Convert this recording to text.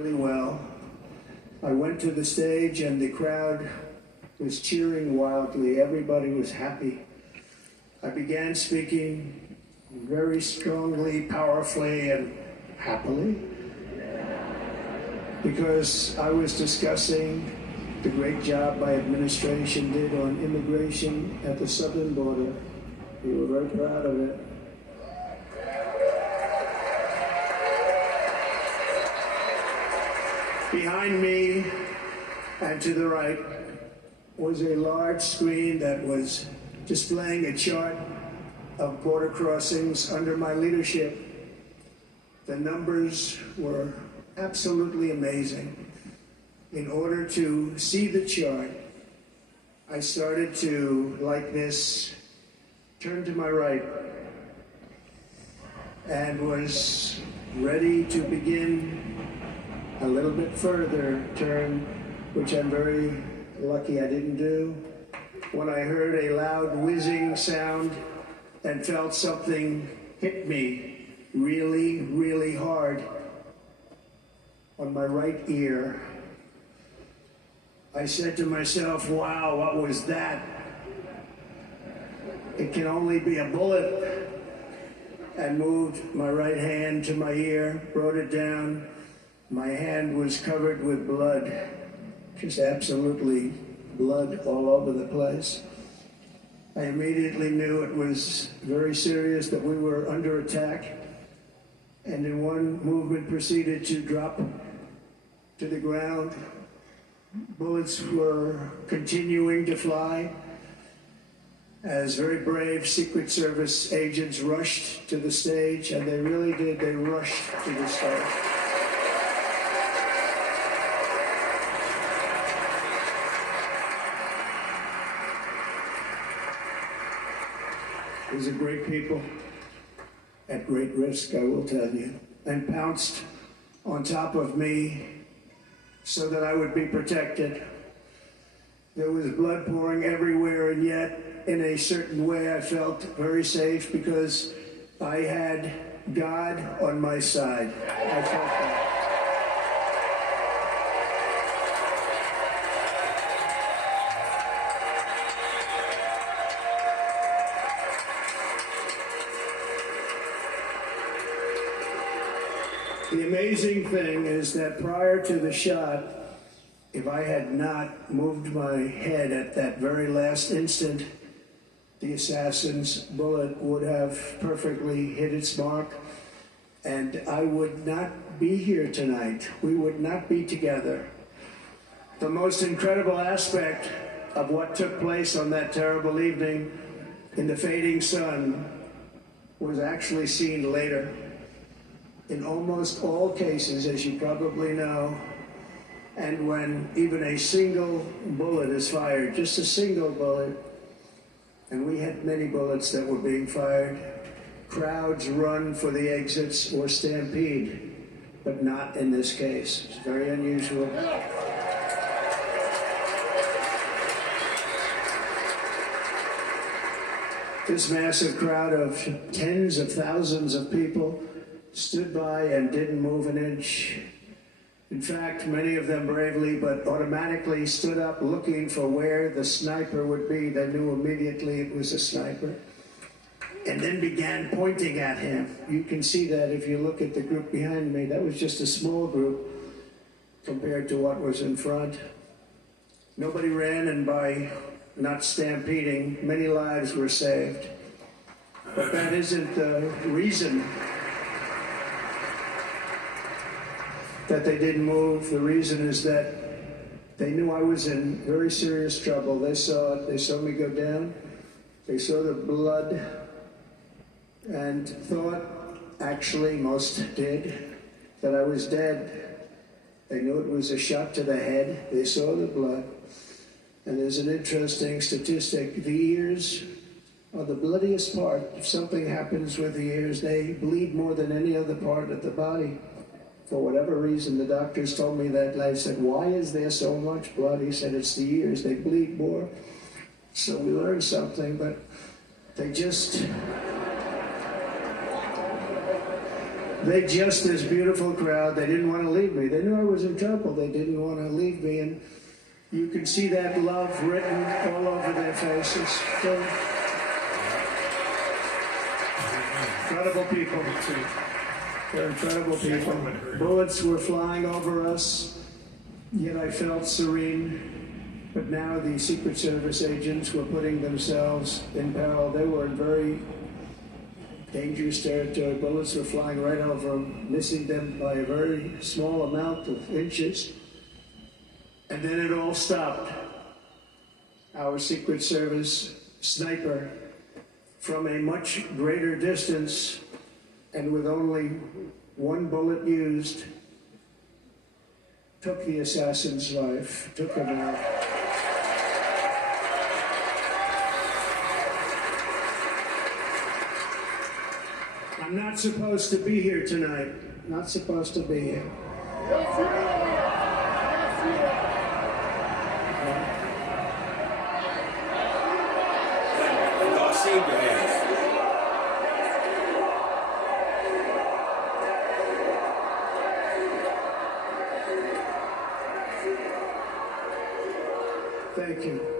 Really well. I went to the stage and the crowd was cheering wildly. Everybody was happy. I began speaking very strongly, powerfully, and happily because I was discussing the great job my administration did on immigration at the southern border. We were very proud of it. Behind me and to the right was a large screen that was displaying a chart of border crossings under my leadership. The numbers were absolutely amazing. In order to see the chart, I started to, like this, turn to my right and was ready to begin a little bit further turn, which I'm very lucky I didn't do, when I heard a loud whizzing sound and felt something hit me really, really hard on my right ear. I said to myself, wow, what was that? It can only be a bullet. And moved my right hand to my ear, brought it down. My hand was covered with blood, just absolutely blood all over the place. I immediately knew it was very serious, that we were under attack, and in one movement proceeded to drop to the ground. Bullets were continuing to fly as very brave Secret Service agents rushed to the stage, and they really did, they rushed to the stage. These are great people, at great risk, I will tell you, and pounced on top of me so that I would be protected. There was blood pouring everywhere, and yet, in a certain way, I felt very safe because I had God on my side. I felt that. The amazing thing is that prior to the shot, if I had not moved my head at that very last instant, the assassin's bullet would have perfectly hit its mark, and I would not be here tonight. We would not be together. The most incredible aspect of what took place on that terrible evening in the fading sun was actually seen later. In almost all cases, as you probably know, and when even a single bullet is fired, just a single bullet, and we had many bullets that were being fired, crowds run for the exits or stampede, but not in this case. It's very unusual. This massive crowd of tens of thousands of people stood by and didn't move an inch. In fact, many of them bravely, but automatically stood up looking for where the sniper would be. They knew immediately it was a sniper. And then began pointing at him. You can see that if you look at the group behind me. That was just a small group compared to what was in front. Nobody ran, and by not stampeding, many lives were saved. But that isn't the reason that they didn't move. The reason is that they knew I was in very serious trouble. They saw it. They saw me go down. They saw the blood and thought, actually most did, that I was dead. They knew it was a shot to the head. They saw the blood. And there's an interesting statistic. The ears are the bloodiest part. If something happens with the ears, they bleed more than any other part of the body. For whatever reason, the doctors told me that. I said, why is there so much blood? He said, it's the ears. They bleed more. So we learned something, but they just they just this beautiful crowd. They didn't want to leave me. They knew I was in trouble. They didn't want to leave me, and you can see that love written all over their faces. So, incredible people. They're incredible people. Bullets were flying over us, yet I felt serene. But now the Secret Service agents were putting themselves in peril. They were in very dangerous territory. Bullets were flying right over them, missing them by a very small amount of inches. And then it all stopped. Our Secret Service sniper, from a much greater distance and with only one bullet used, took the assassin's life, took him out. I'm not supposed to be here tonight. Not supposed to be here. Thank you.